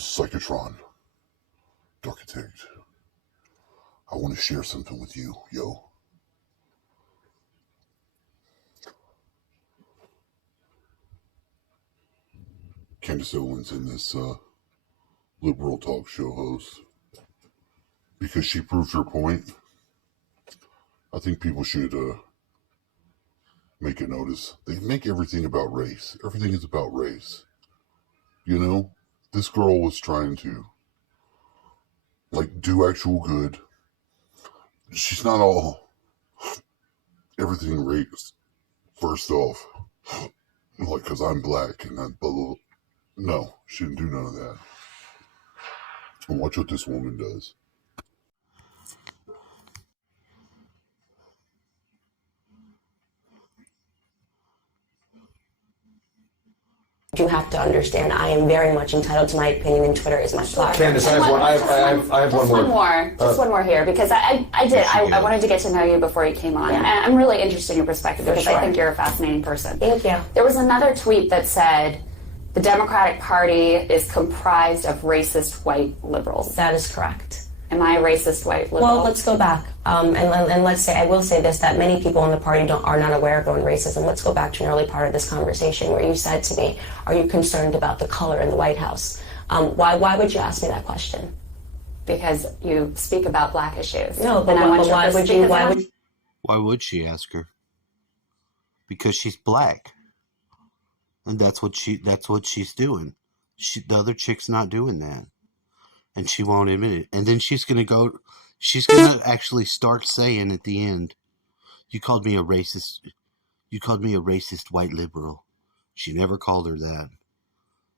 This is Psychotron, Architect. I want to share something with you, yo. Candace Owens in this liberal talk show host, because she proved her point. I think people should make a notice. They make everything about race. Everything is about race. You know, this girl was trying to do actual good. She's not all everything race. First off, because I'm black and I'm blah, blah, blah. No, she didn't do none of that. And watch what this woman does. You have to understand, I am very much entitled to my opinion, and Twitter is my platform. Candace, I have one more. Just one more here, because I wanted to get to know you before you came on. Yeah. And I'm really interested in your perspective, because I think you're a fascinating person. Thank you. There was another tweet that said, the Democratic Party is comprised of racist white liberals. That is correct. Am I a racist white liberal? Well, let's go back. And let's say, I will say this, that many people in the party are not aware of own racism. Let's go back to an early part of this conversation where you said to me, are you concerned about the color in the White House? Why would you ask me that question? Because you speak about black issues. No, but why would she ask her? Because she's black. And that's what she's doing. The other chick's not doing that. And she won't admit it. And then she's going to actually start saying at the end, you called me a racist white liberal. She never called her that.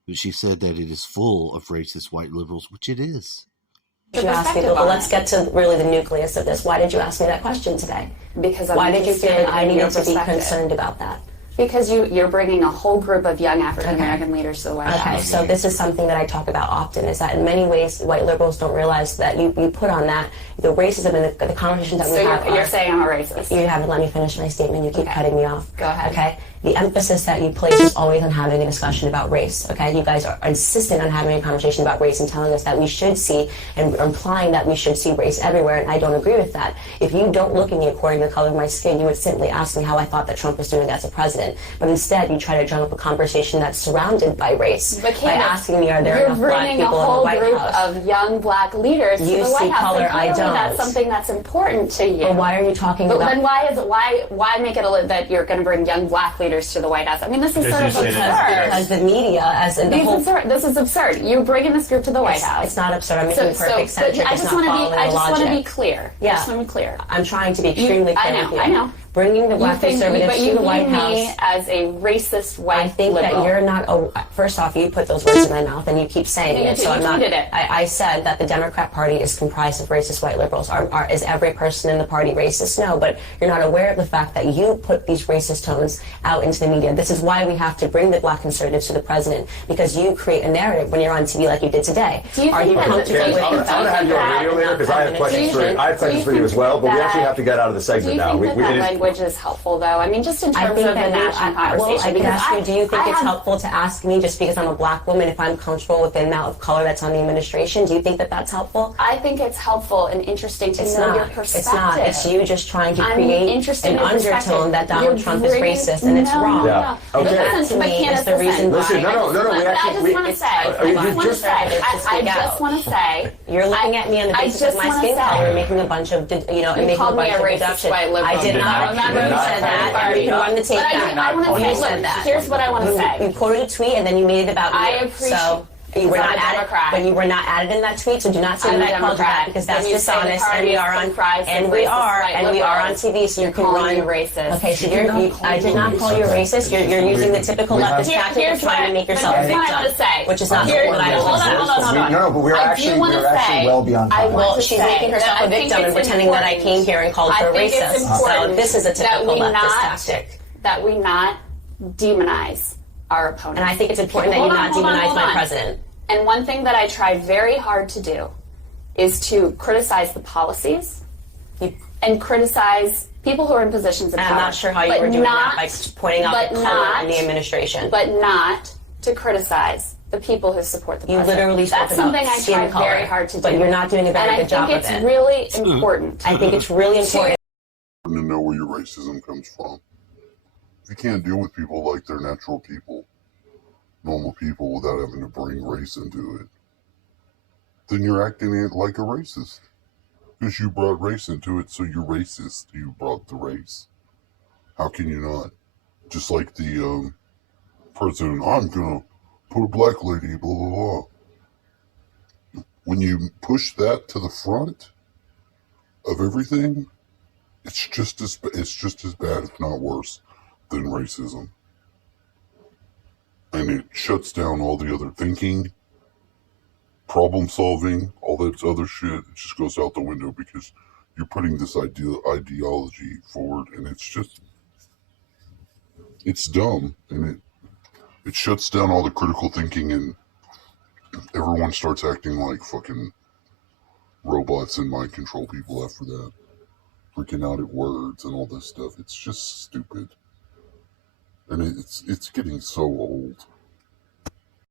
But she said that it is full of racist white liberals, which it is. You asked me, but let's get to really the nucleus of this. Why did you ask me that question today? Because why did you feel that I needed to be concerned about that? Because you're bringing a whole group of young African-American leaders to the White House. Okay, so this is something that I talk about often, is that in many ways, white liberals don't realize that you put on that, the racism and the conversations that we have. So you're saying I'm a racist. You haven't let me finish my statement. You keep cutting me off. Go ahead. Okay? The emphasis that you place is always on having a discussion about race, okay? You guys are insistent on having a conversation about race and telling us that we should see, and implying that we should see race everywhere, and I don't agree with that. If you don't look at me according to the color of my skin, you would simply ask me how I thought that Trump was doing as a president. But instead, you try to drum up a conversation that's surrounded by race by asking me, are there enough black people in the White House? You're bringing a whole group of young black leaders to the White House. You see color, I don't. That's something that's important to you. But why are you talking about... Then why make it that you're going to bring young black leaders to the White House? I mean, this is sort of absurd. Because the media, as in the whole... This is absurd. You're bringing this group to the White House. It's not absurd. I'm making perfect sense. I just want to be clear. Yeah. I just want to be clear. I'm trying to be extremely clear with you. I know. Bringing the black conservatives to the White House. Me as a racist white I think liberal. that you're not. First off, you put those words in my mouth, and you keep saying it. So I'm not. I said that the Democrat Party is comprised of racist white liberals. Is every person in the party racist? No, but you're not aware of the fact that you put these racist tones out into the media. This is why we have to bring the black conservatives to the president, because you create a narrative when you're on TV like you did today. Are you comfortable with I'm going to have you on radio later, because I have questions for you as well. But we actually have to get out of the segment now. Do you think that language is helpful, though? I mean, just in terms of the national conversation. Well, I can ask you, do you think it's helpful to ask me, just because I'm a black woman, if I'm comfortable with the amount of color that's on the administration? Do you think that that's helpful? I think it's helpful and interesting to know your perspective. It's not. It's you just trying to create an undertone that Donald Trump is racist, and it's wrong. Yeah. Okay. That, to me, is the reason why. Listen, no. I just want to say. You're looking at me on the basis of my skin color and making a bunch of, making a bunch of deductions. I did not remember you said that. You can run the tape back. I want to say, look, here's what I want to say. You quoted a tweet and then you made it about me. I appreciate. So you were not added, but you were not added in that tweet. So do not say that I called you that, because that's dishonest. And we are on TV. So you can run racist. Okay, so I did not call you a racist. You're using the typical leftist tactic of trying to make yourself a victim, which is not what I want. No, but we're actually well beyond that. Well, she's making herself a victim and pretending that I came here and called her a racist. So this is a typical leftist tactic. That we not demonize our opponents. And I think it's important that you not demonize my president. And one thing that I try very hard to do is to criticize the policies and criticize people who are in positions of power. I'm not sure how you were doing that by pointing out the color in the administration. But not to criticize the people who support the You president. literally spoke That's about something I skin try color, very hard to do. but you're not doing a very good job of it. And I think it's really important. I think it's really important. To know where your racism comes from. If you can't deal with people like they're natural people, normal people, without having to bring race into it, then you're acting like a racist. Because you brought race into it, so you're racist. You brought the race. How can you not? Just like the president, I'm gonna put a black lady, blah blah blah. When you push that to the front of everything, it's just as bad, if not worse, than racism. And it shuts down all the other thinking, problem solving, all that other shit. It just goes out the window because you're putting this ideology forward, and it's dumb, and it shuts down all the critical thinking, and everyone starts acting like fucking robots and mind control people after that. Freaking out at words and all this stuff. It's just stupid. And it's getting so old.